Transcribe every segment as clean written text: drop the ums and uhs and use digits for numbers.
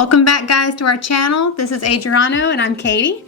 Welcome back, guys, to our channel. This is Adriano and I'm Katie.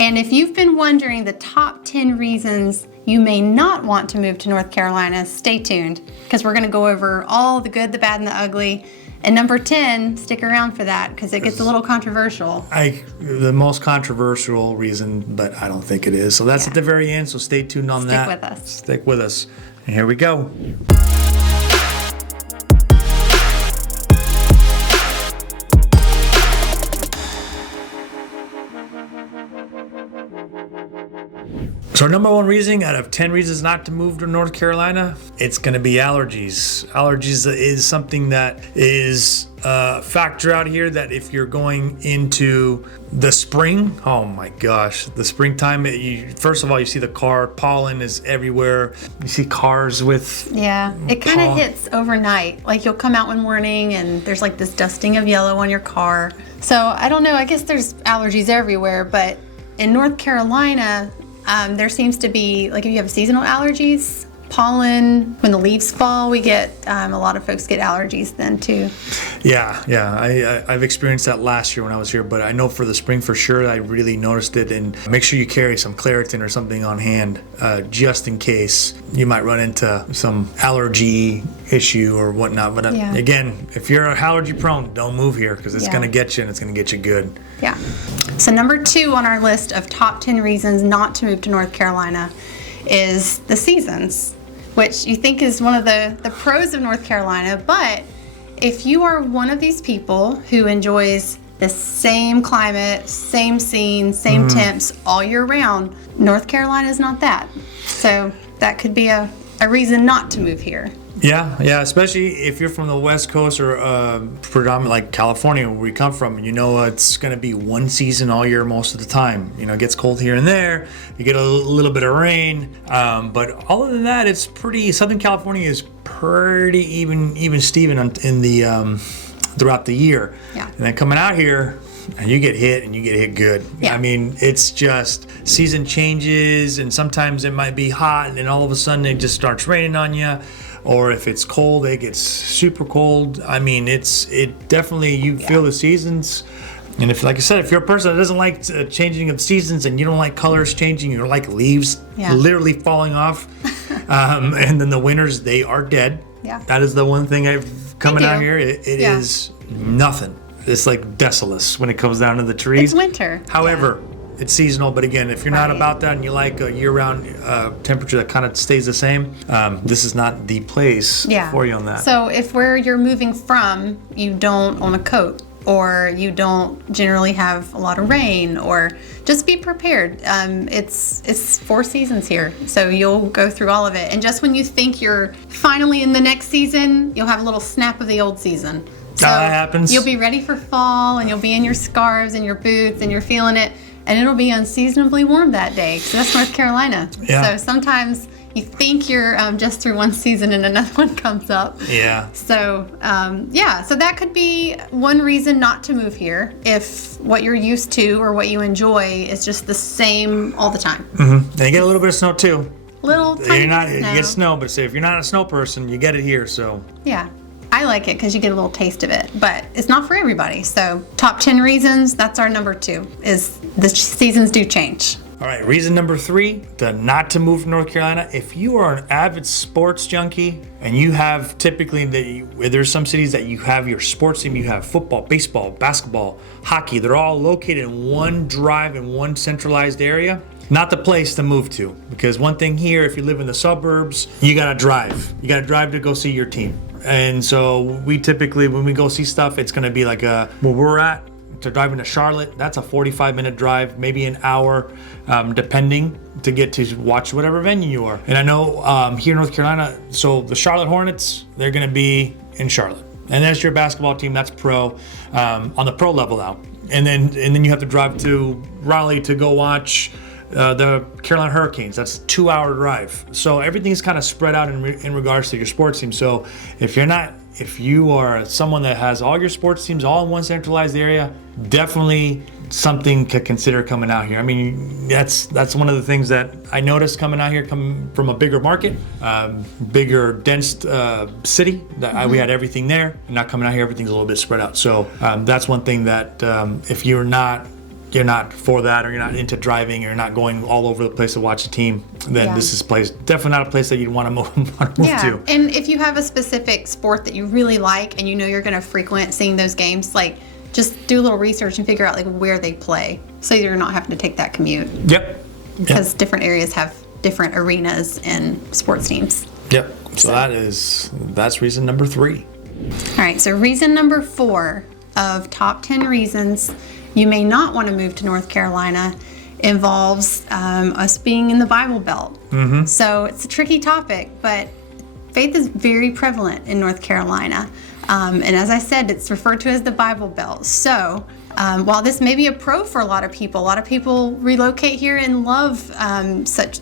And if you've been wondering the top 10 reasons you may not want to move to North Carolina, stay tuned because we're going to go over all the good, the bad, and the ugly. And number 10, stick around for that because it gets a little controversial. The most controversial reason, but I don't think it is. So that's at the very end, so stay tuned on that. Stick with us. Stick with us. And here we go. So our number one reason out of 10 reasons not to move to North Carolina, it's going to be allergies. Allergies is something that is a factor out here that if you're going into the spring, oh my gosh, the springtime, first of all, you see the car, pollen is everywhere. You see cars with it kind of hits overnight. Like you'll come out one morning and there's like this dusting of yellow on your car. So I don't know, I guess there's allergies everywhere, but in North Carolina, there seems to be, like if you have seasonal allergies, pollen, when the leaves fall, we get, a lot of folks get allergies then too. I've experienced that last year when I was here, but I know for the spring for sure, I really noticed it. And make sure you carry some Claritin or something on hand, just in case you might run into some allergy issue or whatnot. But again, if you're allergy prone, don't move here because it's going to get you and it's going to get you good. Yeah. So number 2 on our list of top 10 reasons not to move to North Carolina is the seasons, which you think is one of the pros of North Carolina. But if you are one of these people who enjoys the same climate, same scene, same temps all year round, North Carolina is not that. So that could be a reason not to move here. Yeah, especially if you're from the West Coast or predominantly like California, where we come from. You know, it's going to be one season all year most of the time. You know, it gets cold here and there. You get a little bit of rain, but other than that, it's pretty. Southern California is pretty even Steven in the throughout the year. Yeah. And then coming out here, and you get hit good. Yeah. I mean, it's just season changes, and sometimes it might be hot, and then all of a sudden it just starts raining on you. Or if it's cold, it gets super cold. I mean, it definitely, you feel the seasons. And if, like I said, if you're a person that doesn't like changing of seasons and you don't like colors changing, you don't like leaves literally falling off, and then the winters, they are dead. Yeah. That is the one thing I've coming out here. It is nothing. It's like desolate when it comes down to the trees. It's winter. However, it's seasonal, but again, if you're not about that and you like a year-round temperature that kind of stays the same, this is not the place for you on that. So if where you're moving from, you don't own a coat, or you don't generally have a lot of rain, or just be prepared. It's 4 seasons here, so you'll go through all of it. And just when you think you're finally in the next season, you'll have a little snap of the old season. So that happens. You'll be ready for fall, and you'll be in your scarves and your boots, and you're feeling it. And it'll be unseasonably warm that day. So that's North Carolina. Yeah. So sometimes you think you're just through one season and another one comes up. Yeah. So, so that could be one reason not to move here if what you're used to or what you enjoy is just the same all the time. Mm-hmm. And you get a little bit of snow too. You get snow, but say if you're not a snow person, you get it here. So. Yeah. I like it because you get a little taste of it, but it's not for everybody. So top 10 reasons, that's our number 2, is the seasons do change. All right, reason number 3 to not to move to North Carolina. If you are an avid sports junkie and you have typically, there's some cities that you have your sports team, you have football, baseball, basketball, hockey. They're all located in one drive in one centralized area. Not the place to move to, because one thing here, if you live in the suburbs, you gotta drive. You gotta drive to go see your team. And so we typically, when we go see stuff, it's gonna be like where we're at, to driving to Charlotte, that's a 45-minute drive, maybe an hour, depending, to get to watch whatever venue you are. And I know here in North Carolina, so the Charlotte Hornets, they're gonna be in Charlotte. And that's your basketball team, that's pro, on the pro level now. And then you have to drive to Raleigh to go watch the Carolina Hurricanes. That's a 2-hour drive. So everything's kind of spread out in regards to your sports team. So if you're not if you are someone that has all your sports teams all in one centralized area, definitely something to consider coming out here. I mean, that's one of the things that I noticed coming out here, coming from a bigger market, bigger, dense city. That we had everything there. And now coming out here, everything's a little bit spread out. So that's one thing that if you're not for that, or you're not into driving, or you're not going all over the place to watch a team, then this is a place, definitely not a place that you'd want to move to. And if you have a specific sport that you really like and you know you're going to frequent seeing those games, like just do a little research and figure out like where they play, so you're not having to take that commute. Yep. Because different areas have different arenas and sports teams. Yep. So that's reason number 3. All right. So reason number 4 of top 10 reasons you may not want to move to North Carolina involves us being in the Bible Belt. Mm-hmm. So it's a tricky topic, but faith is very prevalent in North Carolina. And as I said, it's referred to as the Bible Belt. So while this may be a pro for a lot of people relocate here and love such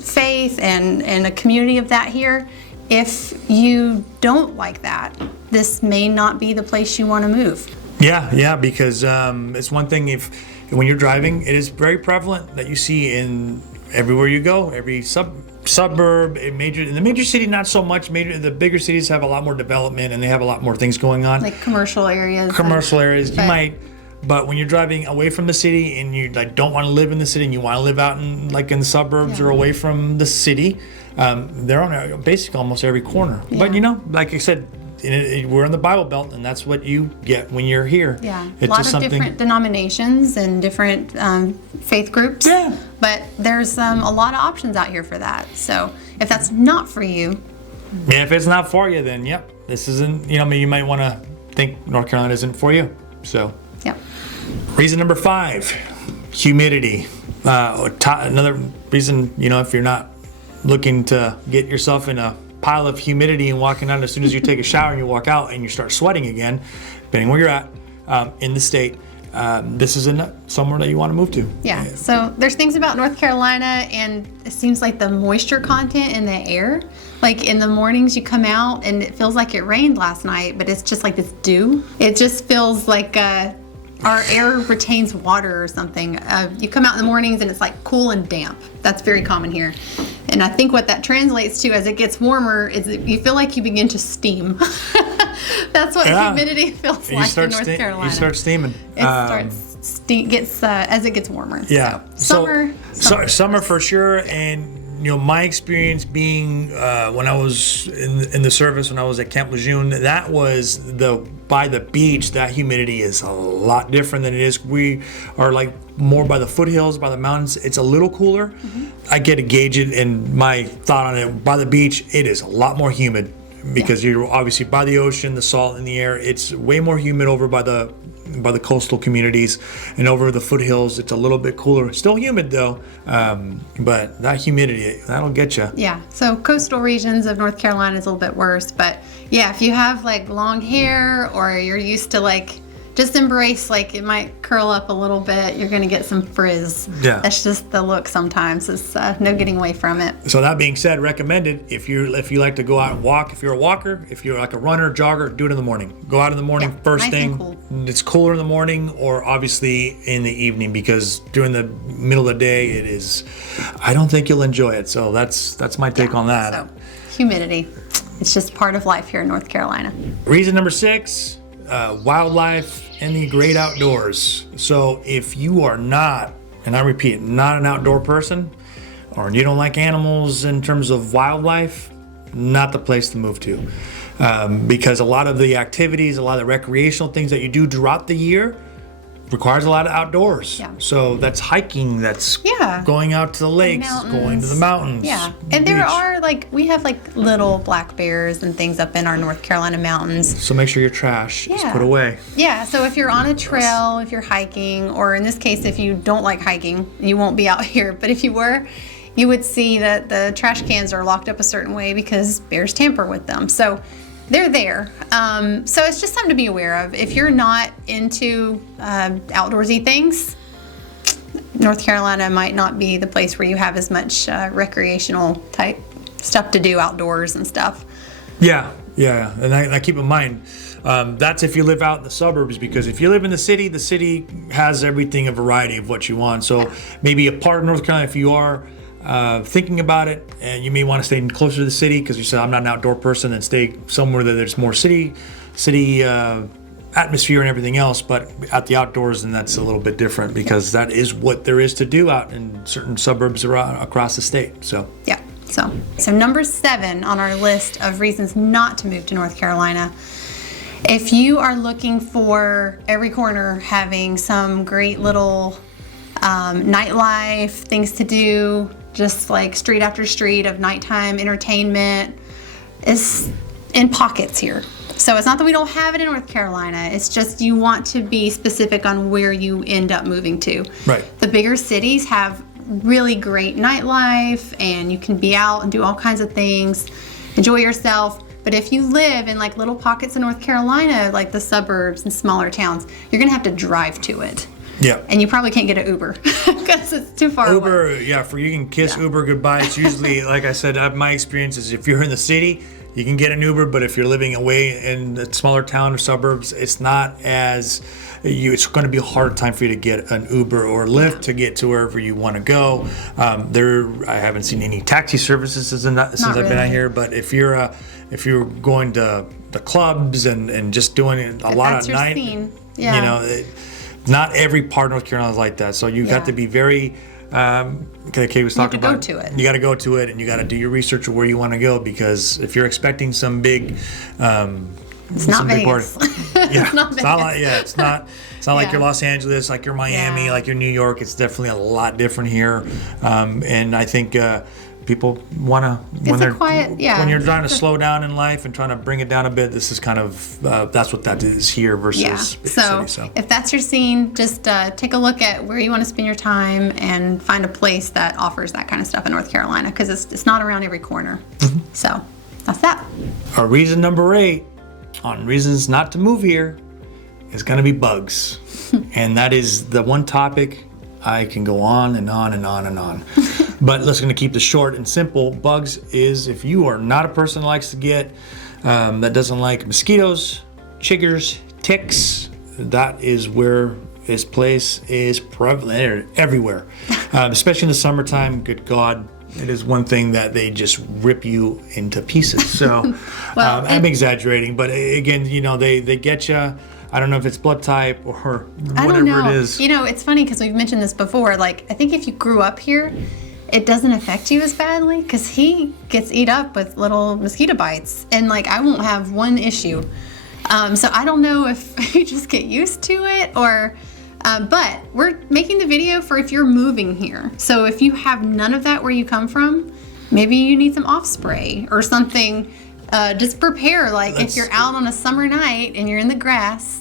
faith and a community of that here. If you don't like that, this may not be the place you want to move. Yeah, because it's one thing when you're driving, it is very prevalent that you see in everywhere you go, every suburb, in the major city, not so much. The bigger cities have a lot more development and they have a lot more things going on. Like commercial areas. But when you're driving away from the city and you don't want to live in the city and you want to live out in the suburbs or away from the city, they're on basically almost every corner. Yeah. But like I said, we're in the Bible Belt, and that's what you get when you're here. Yeah, it's a lot of different denominations and different faith groups. Yeah. But there's a lot of options out here for that. So if that's not for you. Yeah, if it's not for you, then this isn't, you might want to think North Carolina isn't for you. So. Yep. Reason number 5, humidity. Another reason, if you're not looking to get yourself in a pile of humidity and walking out as soon as you take a shower and you walk out and you start sweating again, depending where you're at in the state, this isn't somewhere that you want to move to. Yeah, so there's things about North Carolina, and it seems like the moisture content in the air, like in the mornings you come out and it feels like it rained last night, but it's just like this dew. It just feels like our air retains water or something. You come out in the mornings and it's like cool and damp. That's very common here. And I think what that translates to as it gets warmer is that you feel like you begin to steam. That's what humidity feels like in North Carolina. You start steaming. As it gets warmer. Yeah. So, summer for sure. And my experience being when I was in the service, when I was at Camp Lejeune, that was by the beach. That humidity is a lot different than it is. We are more by the foothills, by the mountains. It's a little cooler. Mm-hmm. I get to gauge it, and my thought on it, by the beach, it is a lot more humid because you're obviously by the ocean, the salt in the air. It's way more humid over by the coastal communities, and over the foothills it's a little bit cooler. Still humid though, but that humidity, that'll get you. Yeah, so coastal regions of North Carolina is a little bit worse, but yeah, if you have long hair or you're used to just embrace it might curl up a little bit, you're gonna get some frizz. Yeah, that's just the look sometimes. It's no getting away from it. So that being said, recommended if you like to go out and walk. If you're a walker, if you're like a runner, jogger, do it in the morning. Go out in the morning first nice thing. And cool. It's cooler in the morning, or obviously in the evening, because during the middle of the day it is. I don't think you'll enjoy it. So that's my take on that. So humidity, it's just part of life here in North Carolina. Reason number 6. Wildlife and the great outdoors. So if you are not, and I repeat, not an outdoor person, or you don't like animals in terms of wildlife, not the place to move to. Because a lot of the activities, a lot of the recreational things that you do throughout the year requires a lot of outdoors. Yeah. So that's hiking, that's going out to the lakes, going to the mountains. Yeah. And there are we have little black bears and things up in our North Carolina mountains. So make sure your trash is put away. Yeah. So if you're on a trail, if you're hiking, or in this case, if you don't like hiking, you won't be out here. But if you were, you would see that the trash cans are locked up a certain way because bears tamper with them. So they're there. So it's just something to be aware of. If you're not into outdoorsy things, North Carolina might not be the place where you have as much recreational type stuff to do outdoors and stuff. Yeah. Yeah, and I keep in mind, that's if you live out in the suburbs, because if you live in the city has everything, a variety of what you want. So maybe a part of North Carolina, if you are thinking about it, and you may want to stay closer to the city because you said I'm not an outdoor person, and stay somewhere that there's more city atmosphere and everything else, but at the outdoors, and that's a little bit different because that is what there is to do out in certain suburbs across the state. So yeah. So number 7 on our list of reasons not to move to North Carolina. If you are looking for every corner having some great little nightlife, things to do, just like street after street of nighttime entertainment, is in pockets here. So it's not that we don't have it in North Carolina. It's just you want to be specific on where you end up moving to. Right. The bigger cities have really great nightlife, and you can be out and do all kinds of things, enjoy yourself. But if you live in like little pockets of North Carolina, like the suburbs and smaller towns, you're gonna have to drive to it. Yeah. And you probably can't get an Uber because it's too far away. Uber, yeah, you can kiss Uber goodbye. It's usually, like I said, my experience is if you're in the city, you can get an Uber, but if you're living away in the smaller town or suburbs, it's not as it's going to be a hard time for you to get an Uber or Lyft to get to wherever you want to go. I haven't seen any taxi services since I've been out here, but if you're going to the clubs and just doing it a lot at night, not every part of North Carolina is like that. So you have to be very. Kay was talking about. You got to go to it, and you got to do your research of where you want to go, because if you're expecting some big, it's not Vegas. It's not Vegas. It's not like your Los Angeles, like your Miami, like your New York. It's definitely a lot different here, and I think people want to when you're trying to slow down in life and trying to bring it down a bit. This is kind of that's what that is here versus big city. So if that's your scene, just take a look at where you want to spend your time and find a place that offers that kind of stuff in North Carolina, because it's not around every corner. So that's that. Our reason number 8 on reasons not to move here is going to be bugs. And that is the one topic I can go on and on and on and on. But let's going to keep this short and simple. Bugs is if you are not a person that likes to get, that doesn't like mosquitoes, chiggers, ticks, that is where this place is prevalent everywhere. Especially in the summertime, good God. It is one thing that they just rip you into pieces. So I'm exaggerating, but again, they get you. I don't know if it's blood type or whatever it is. It's funny because we've mentioned this before. Like, I think if you grew up here, it doesn't affect you as badly, because he gets eat up with little mosquito bites, and like I won't have one issue. So I don't know if you just get used to it or. But we're making the video for if you're moving here. So if you have none of that where you come from, maybe you need some off spray or something. Just prepare. Like if you're out on a summer night and you're in the grass,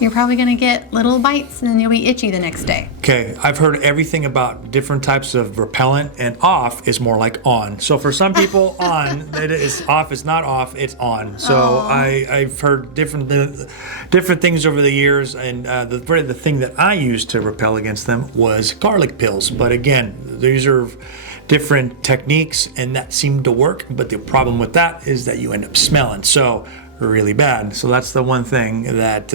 you're probably going to get little bites and then you'll be itchy the next day. Okay, I've heard everything about different types of repellent, and off is more like on. So for some people, on, it is off is not off, it's on. So I've heard different things over the years, and the thing that I used to repel against them was garlic pills. But again, these are different techniques, and that seemed to work. But the problem with that is that you end up smelling really bad. So that's the one thing that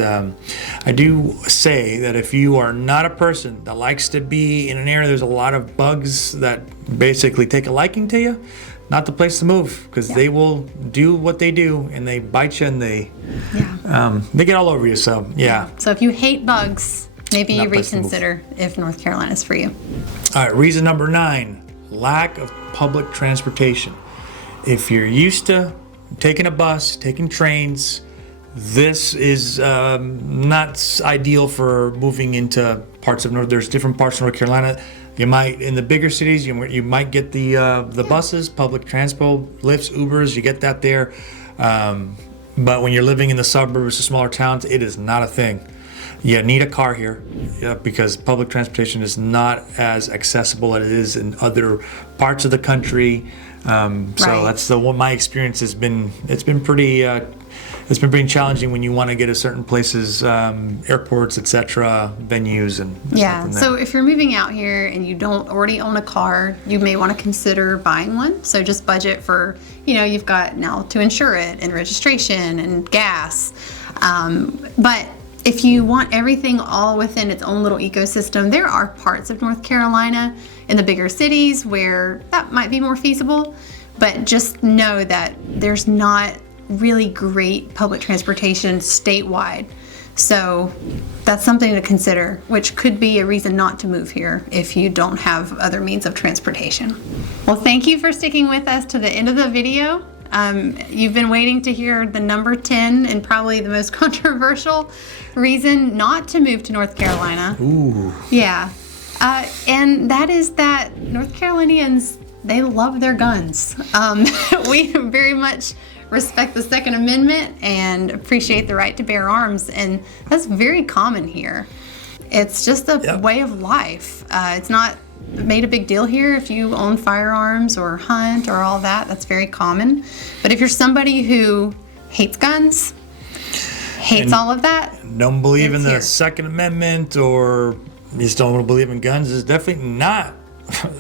I do say, that if you are not a person that likes to be in an area there's a lot of bugs that basically take a liking to you, not the place to move, because they will do what they do, and they bite you, and they get all over you. So So if you hate bugs, maybe you reconsider if North Carolina is for you. All right, reason number 9, lack of public transportation. If you're used to taking a bus, taking trains, this is not ideal for moving into parts of North. There's different parts of North Carolina. You might, in the bigger cities, you might get the buses, public transport, lifts, Ubers. You get that there. But when you're living in the suburbs, the smaller towns, it is not a thing. You need a car here, because public transportation is not as accessible as it is in other parts of the country. So that's my experience has been. It's been pretty pretty challenging when you want to get to certain places, airports, etc., venues, and yeah. So if you're moving out here and you don't already own a car, you may want to consider buying one. So just budget for, you've got now to insure it and registration and gas. But if you want everything all within its own little ecosystem, there are parts of North Carolina in the bigger cities where that might be more feasible. But just know that there's not really great public transportation statewide. So that's something to consider, which could be a reason not to move here if you don't have other means of transportation. Well, thank you for sticking with us to the end of the video. You've been waiting to hear the number 10 and probably the most controversial reason not to move to North Carolina. Ooh. Yeah. And that is that North Carolinians, they love their guns. We very much respect the Second Amendment and appreciate the right to bear arms, and that's very common here. It's just a way of life. It's not made a big deal here if you own firearms or hunt or all that. That's very common. But if you're somebody who hates guns, hates all of that, don't believe in the here. Second Amendment, or you just don't believe in guns, is definitely not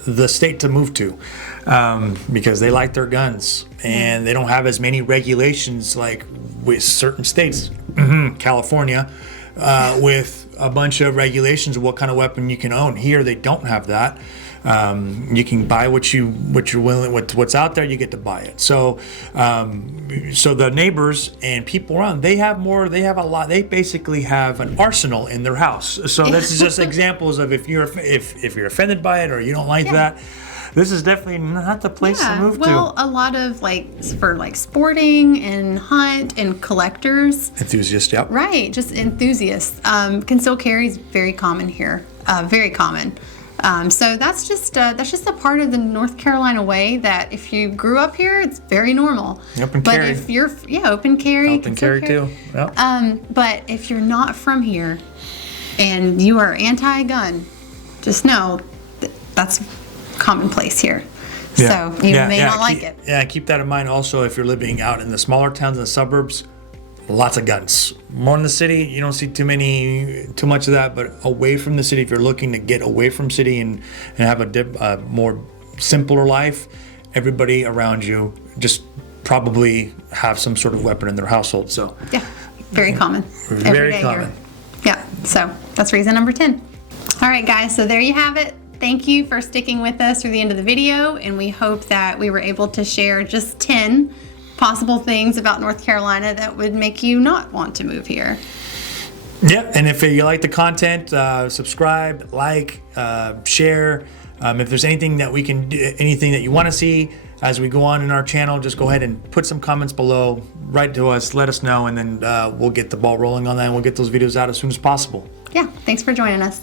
the state to move to, because they like their guns and they don't have as many regulations like with certain states. California, with a bunch of regulations of what kind of weapon you can own. Here they don't have that. You can buy what you're willing, what's out there, you get to buy it. So so the neighbors and people around, they have a lot. They basically have an arsenal in their house. So this is just examples of if you're offended by it or you don't like that, this is definitely not the place to move to. Well, a lot of for sporting and hunt and collectors. Enthusiasts, yep. Right, just enthusiasts. Concealed carry is very common here, very common. So that's just a part of the North Carolina way that if you grew up here, it's very normal. Open but carry. If you're open carry, Open carry too. Yep. But if you're not from here and you are anti-gun, just know that's commonplace here. Yeah. So you may not like it. Yeah, keep that in mind also if you're living out in the smaller towns and the suburbs. Lots of guns. More in the city, you don't see too much of that, but away from the city, if you're looking to get away from city and have a more simpler life, everybody around you just probably have some sort of weapon in their household. So yeah, very common. Very common. Yeah, so that's reason number 10. All right, guys, so there you have it. Thank you for sticking with us through the end of the video, and we hope that we were able to share just 10 possible things about North Carolina that would make you not want to move here. Yeah, and if you like the content, subscribe, share. If there's anything that we can do, anything that you want to see as we go on in our channel, just go ahead and put some comments below, write to us, let us know, and then we'll get the ball rolling on that and we'll get those videos out as soon as possible. Yeah, thanks for joining us.